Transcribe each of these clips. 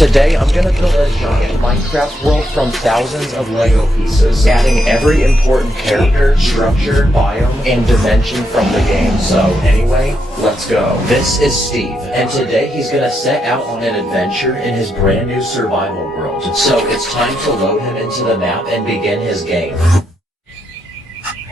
Today I'm gonna build a giant Minecraft world from thousands of Lego pieces, adding every important character, structure, biome, and dimension from the game. So anyway, let's go. This is Steve, and today he's gonna set out on an adventure in his brand new survival world. So it's time to load him into the map and begin his game.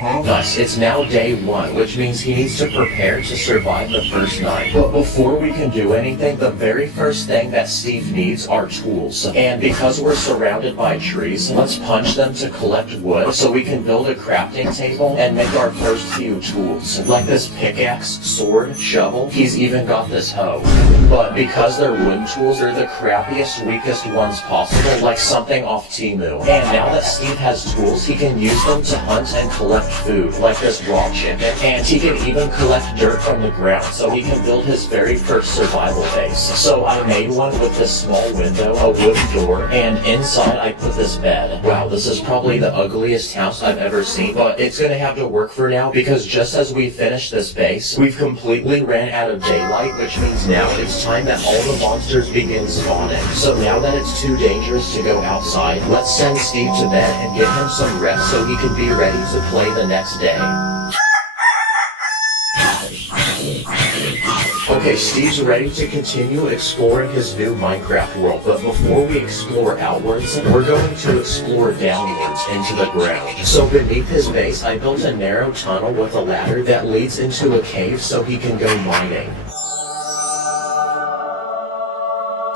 Thus, it's now day 1, which means he needs to prepare to survive the first night. But before we can do anything, the very first thing that Steve needs are tools. And because we're surrounded by trees, let's punch them to collect wood so we can build a crafting table and make our first few tools. Like this pickaxe, sword, shovel, he's even got this hoe. But because they're wooden tools, they're the crappiest, weakest ones possible, like something off Temu. And now that Steve has tools, he can use them to hunt and collect food, like this raw chicken, and he can even collect dirt from the ground so he can build his very first survival base. So I made one with this small window, a wooden door, and inside I put this bed. Wow, this is probably the ugliest house I've ever seen, but it's gonna have to work for now because just as we finish this base, we've completely ran out of daylight, which means now it's time that all the monsters begin spawning. So now that it's too dangerous to go outside, let's send Steve to bed and give him some rest so he can be ready to play the next day. Okay, Steve's ready to continue exploring his new Minecraft world, but before we explore outwards, we're going to explore downwards into the ground. So beneath his base, I built a narrow tunnel with a ladder that leads into a cave so he can go mining.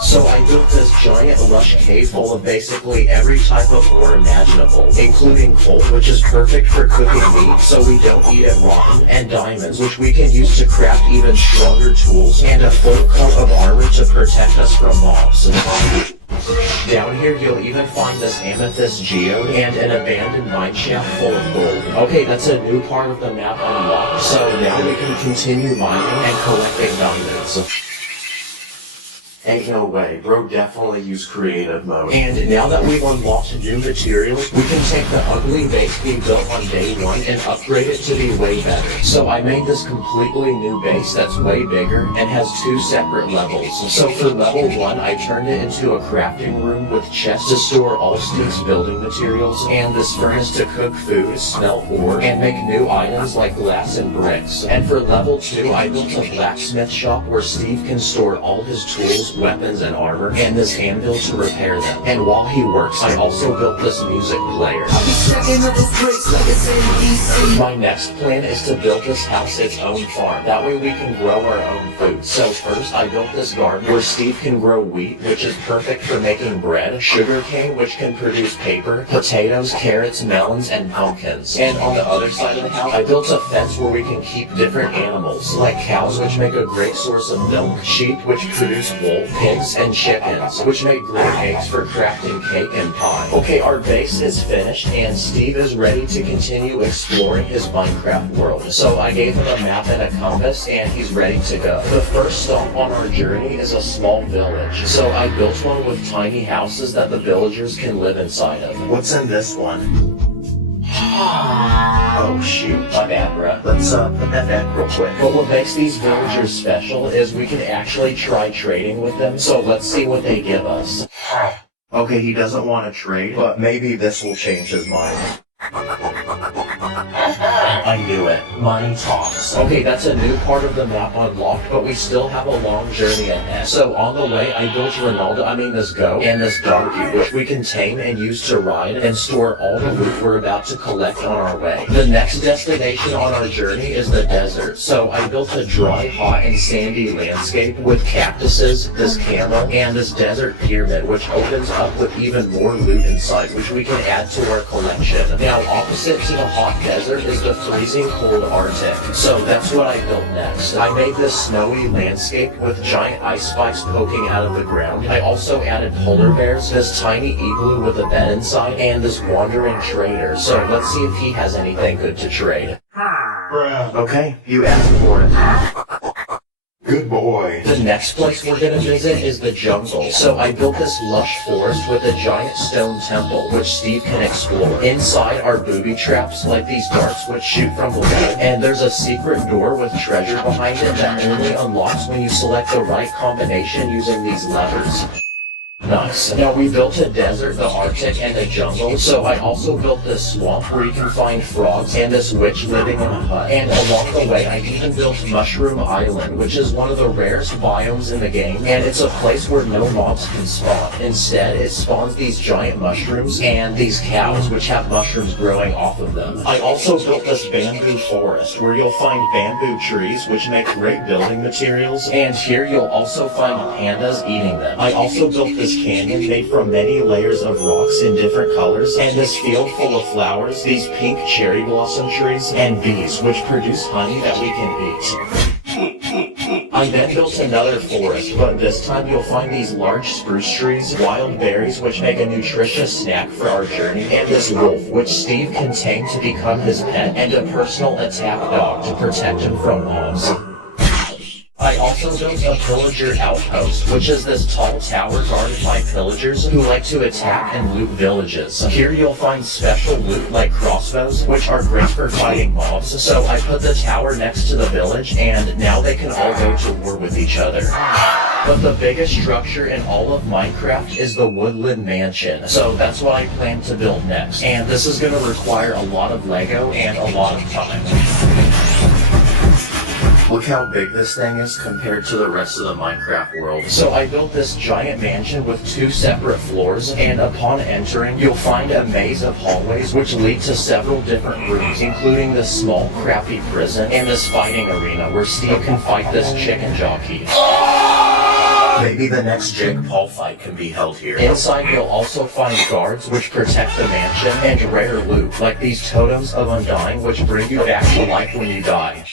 So I built this giant lush cave full of basically every type of ore imaginable, including coal, which is perfect for cooking meat so we don't eat it rotten, and diamonds, which we can use to craft even stronger tools, and a full coat of armor to protect us from mobs. Down here you'll even find this amethyst geode and an abandoned mine shaft full of gold. Okay, that's a new part of the map unlocked, so now we can continue mining and collecting diamonds. Ain't no way, bro definitely used creative mode. And now that we've unlocked new materials, we can take the ugly base we built on day 1 and upgrade it to be way better. So I made this completely new base that's way bigger and has 2 separate levels. So for level 1, I turned it into a crafting room with chests to store all Steve's building materials, and this furnace to cook food, smelt ore, and make new items like glass and bricks. And for level 2, I built a blacksmith shop where Steve can store all his tools, weapons, and armor, and this anvil to repair them. And while he works, I also built this music player. My next plan is to build this house its own farm. That way we can grow our own food. So first, I built this garden where Steve can grow wheat, which is perfect for making bread, sugarcane, which can produce paper, potatoes, carrots, melons, and pumpkins. And on the other side of the house, I built a fence where we can keep different animals, like cows, which make a great source of milk, sheep, which produce wool, pigs, and chickens, which make great eggs for crafting cake and pie. Okay, our base is finished, and Steve is ready to continue exploring his Minecraft world. So I gave him a map and a compass, and he's ready to go. The first stop on our journey is a small village. So I built one with tiny houses that the villagers can live inside of. What's in this one? Oh shoot, my bad, bruh. Let's put that back real quick. But what makes these villagers special is we can actually try trading with them, so let's see what they give us. Okay, he doesn't want to trade, but maybe this will change his mind. I knew it. Money talks. Okay, that's a new part of the map unlocked, but we still have a long journey ahead. So on the way, I built this goat and this donkey, which we can tame and use to ride and store all the loot we're about to collect on our way. The next destination on our journey is the desert. So I built a dry, hot, and sandy landscape with cactuses, this camel, and this desert pyramid, which opens up with even more loot inside, which we can add to our collection. Now, opposite to the hot desert is the freezing cold Arctic. So that's what I built next. I made this snowy landscape with giant ice spikes poking out of the ground. I also added polar bears, this tiny igloo with a bed inside, and this wandering trader. So let's see if he has anything good to trade. Okay, you asked for it. Good boy. The next place we're gonna visit is the jungle. So I built this lush forest with a giant stone temple, which Steve can explore. Inside are booby traps like these darts which shoot from below, and there's a secret door with treasure behind it that only unlocks when you select the right combination using these levers. Nice. Now we built a desert, the Arctic, and a jungle, so I also built this swamp where you can find frogs and this witch living in a hut. And along the way, I even built Mushroom Island, which is one of the rarest biomes in the game, and it's a place where no mobs can spawn. Instead, it spawns these giant mushrooms and these cows, which have mushrooms growing off of them. I also built this bamboo forest, where you'll find bamboo trees, which make great building materials, and here you'll also find pandas eating them. I also built this canyon made from many layers of rocks in different colors, and this field full of flowers, these pink cherry blossom trees, and bees, which produce honey that we can eat. I then built another forest, but this time you'll find these large spruce trees, wild berries which make a nutritious snack for our journey, and this wolf which Steve can tame to become his pet, and a personal attack dog to protect him from mobs. I also built a pillager outpost, which is this tall tower guarded by pillagers who like to attack and loot villages. Here you'll find special loot like crossbows, which are great for fighting mobs, so I put the tower next to the village, and now they can all go to war with each other. But the biggest structure in all of Minecraft is the Woodland Mansion, so that's what I plan to build next. And this is going to require a lot of Lego and a lot of time. Look how big this thing is compared to the rest of the Minecraft world. So I built this giant mansion with 2 separate floors, and upon entering, you'll find a maze of hallways which lead to several different rooms, including this small, crappy prison and this fighting arena where Steve can fight this chicken jockey. Maybe the next Jake Paul fight can be held here. Inside you'll also find guards which protect the mansion, and rare loot, like these totems of undying which bring you back to life when you die.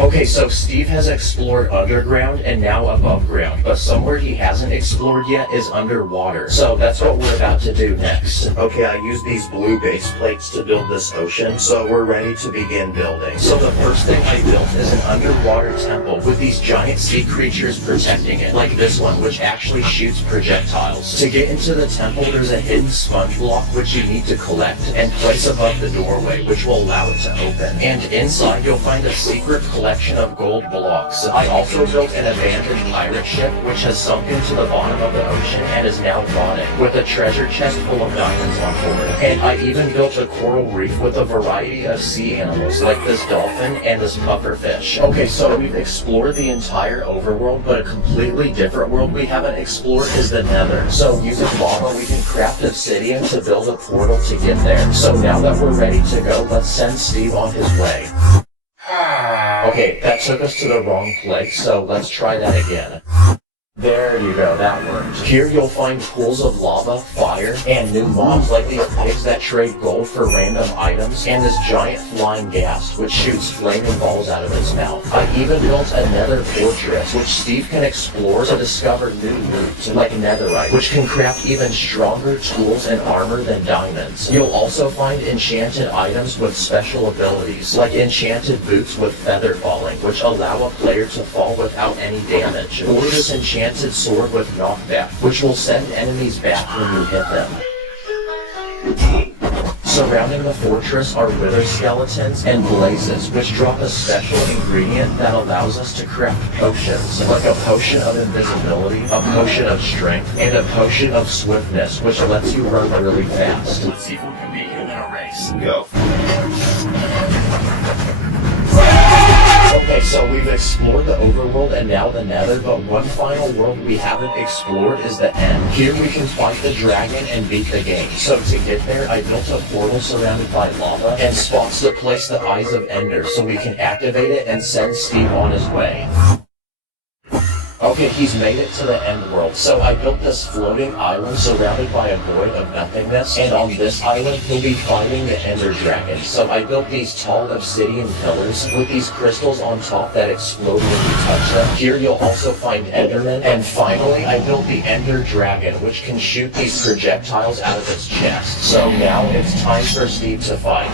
Okay, so Steve has explored underground and now above ground, but somewhere he hasn't explored yet is underwater. So that's what we're about to do next. Okay, I used these blue base plates to build this ocean, so we're ready to begin building. So the first thing I built is an underwater temple with these giant sea creatures protecting it, like this one, which actually shoots projectiles. To get into the temple, there's a hidden sponge block which you need to collect and place above the doorway, which will allow it to open. And inside you'll find a secret collection of gold blocks. I also built an abandoned pirate ship which has sunk into the bottom of the ocean and is now rotting, with a treasure chest full of diamonds on board. And I even built a coral reef with a variety of sea animals like this dolphin and this pufferfish. Okay, so we've explored the entire overworld, but a completely different world we haven't explored is the Nether. So using lava we can craft obsidian to build a portal to get there. So now that we're ready to go, let's send Steve on his way. Okay, that took us to the wrong place, so let's try that again. There you go, that worked. Here you'll find pools of lava, fire, and new mobs like these pigs that trade gold for random items, and this giant flying ghast which shoots flaming balls out of its mouth. I even built a nether fortress which Steve can explore to discover new loot, like netherite, which can craft even stronger tools and armor than diamonds. You'll also find enchanted items with special abilities, like enchanted boots with feather falling, which allow a player to fall without any damage, or this enchanted sword with knockback, which will send enemies back when you hit them. Surrounding the fortress are wither skeletons and blazes, which drop a special ingredient that allows us to craft potions, like a potion of invisibility, a potion of strength, and a potion of swiftness, which lets you run really fast. Let's see if we can beat him in a race. Go. Okay, so we've explored the overworld and now the nether, but one final world we haven't explored is the end. Here we can fight the dragon and beat the game. So to get there, I built a portal surrounded by lava and spots to place the Eyes of Ender so we can activate it and send Steve on his way. Okay, he's made it to the end world, so I built this floating island surrounded by a void of nothingness, and on this island he'll be fighting the Ender Dragon. So I built these tall obsidian pillars with these crystals on top that explode when you touch them. Here you'll also find Endermen, and finally I built the Ender Dragon, which can shoot these projectiles out of its chest. So now it's time for Steve to fight.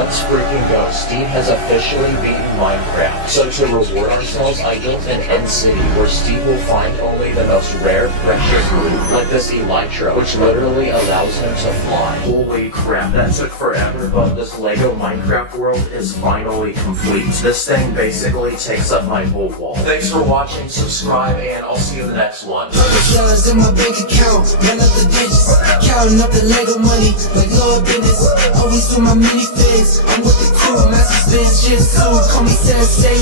Let's freaking go. Steve has officially beaten Minecraft. So to reward ourselves, I built an end city where Steve will find only the most rare, precious loot, like this elytra, which literally allows him to fly. Holy crap, that took forever, but this Lego Minecraft world is finally complete. This thing basically takes up my whole wall. Thanks for watching, subscribe, and I'll see you in the next one. $100 in my bank account, run up the digits, counting up the Lego money, like Lord business. Always do my mini things. I'm with the crew, master spins, just so call me Sensei.